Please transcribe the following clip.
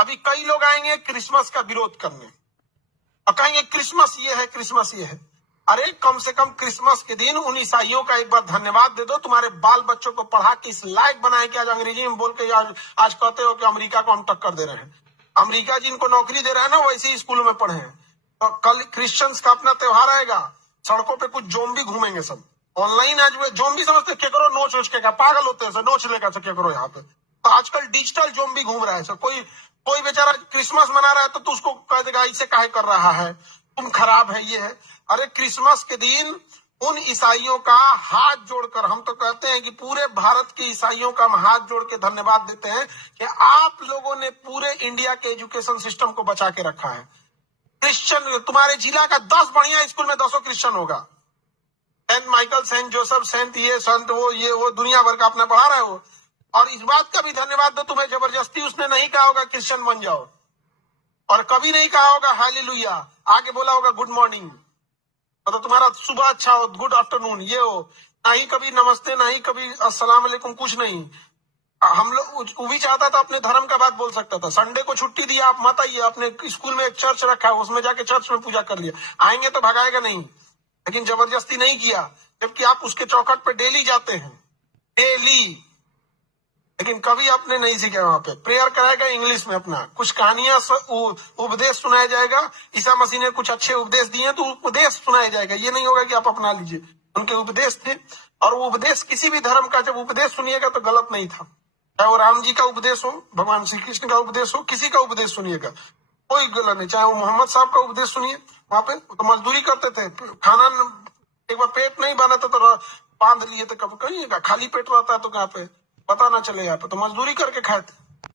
अभी कई लोग आएंगे क्रिसमस का विरोध करने और कहेंगे क्रिसमस ये है, क्रिसमस ये है। अरे कम से कम क्रिसमस के दिन उन ईसाइयों का एक बार धन्यवाद दे दो। तुम्हारे बाल बच्चों को पढ़ा के इस लायक बनाए कि आज अंग्रेजी में बोल के आज कहते हो कि अमेरिका को हम टक्कर दे रहे हैं। अमेरिका जिनको नौकरी दे रहा है ना, वैसे ही स्कूलों में पढ़े हैं। तो कल क्रिश्चियंस का अपना त्योहार आएगा, सड़कों पे कुछ जोम्बी घूमेंगे सब। ऑनलाइन आज वे जोम्बी समझते क्या करो, नोच वोच के पागल होते हैं, नोच लेगा क्या करो यहाँ पे। तो आजकल डिजिटल जोम्बी घूम रहा है सर। कोई बेचारा क्रिसमस मना रहा है तो उसको कह देगा इसे काहे कर रहा है, तुम खराब है, ये है। अरे क्रिसमस के दिन उन ईसाइयों का हाथ जोड़कर, हम तो कहते हैं कि पूरे भारत के ईसाइयों का हम हाथ जोड़ के धन्यवाद देते हैं कि आप लोगों ने पूरे इंडिया के एजुकेशन सिस्टम को बचा के रखा है। क्रिश्चियन तुम्हारे जिला का 10 बढ़िया स्कूल में 10 क्रिश्चियन होगा। Saint Michael, saint Joseph, saint ये संत वो दुनिया भर का अपना पढ़ा रहा है वो। और इस बात का भी धन्यवाद दो, तुम्हें जबरदस्ती उसने नहीं कहा होगा क्रिश्चियन बन जाओ, और कभी नहीं कहा होगा हालेलुया, आगे बोला होगा गुड मॉर्निंग, मतलब तुम्हारा सुबह अच्छा हो, गुड आफ्टरनून ये हो, ना ही कभी नमस्ते, ना ही कभी अस्सलाम वालेकुम, कुछ नहीं। हम लोग वो भी चाहता था अपने धर्म का बात बोल सकता था। संडे को छुट्टी दी, आप मत आइए, अपने स्कूल में एक चर्च रखा है उसमें जाके चर्च में पूजा कर लिया, आएंगे तो भगाएगा नहीं, लेकिन जबरदस्ती नहीं किया, जबकि आप उसके चौखट पे डेली जाते हैं, डेली। लेकिन कभी आपने नहीं सीखा। वहां पे प्रेयर कराएगा इंग्लिश में, अपना कुछ कहानियां उपदेश सुनाया जाएगा। ईसा मसीह ने कुछ अच्छे उपदेश दिए तो उपदेश सुनाया जाएगा, ये नहीं होगा कि आप अपना लीजिए। उनके उपदेश थे, और वो उपदेश किसी भी धर्म का जब उपदेश सुनिएगा तो गलत नहीं था, चाहे वो राम जी का उपदेश हो, भगवान श्री कृष्ण का उपदेश हो, किसी का उपदेश सुनिएगा, कोई गलत नहीं। चाहे वो मोहम्मद साहब का उपदेश सुनिए, वहां पे तो मजदूरी करते थे, खाना एक बार पेट नहीं बना तो बांध लिए थे, कभी कहीं खाली पेट रहता है तो कहाँ पे पता ना चले, यहाँ पे तो मजदूरी करके खाए थे।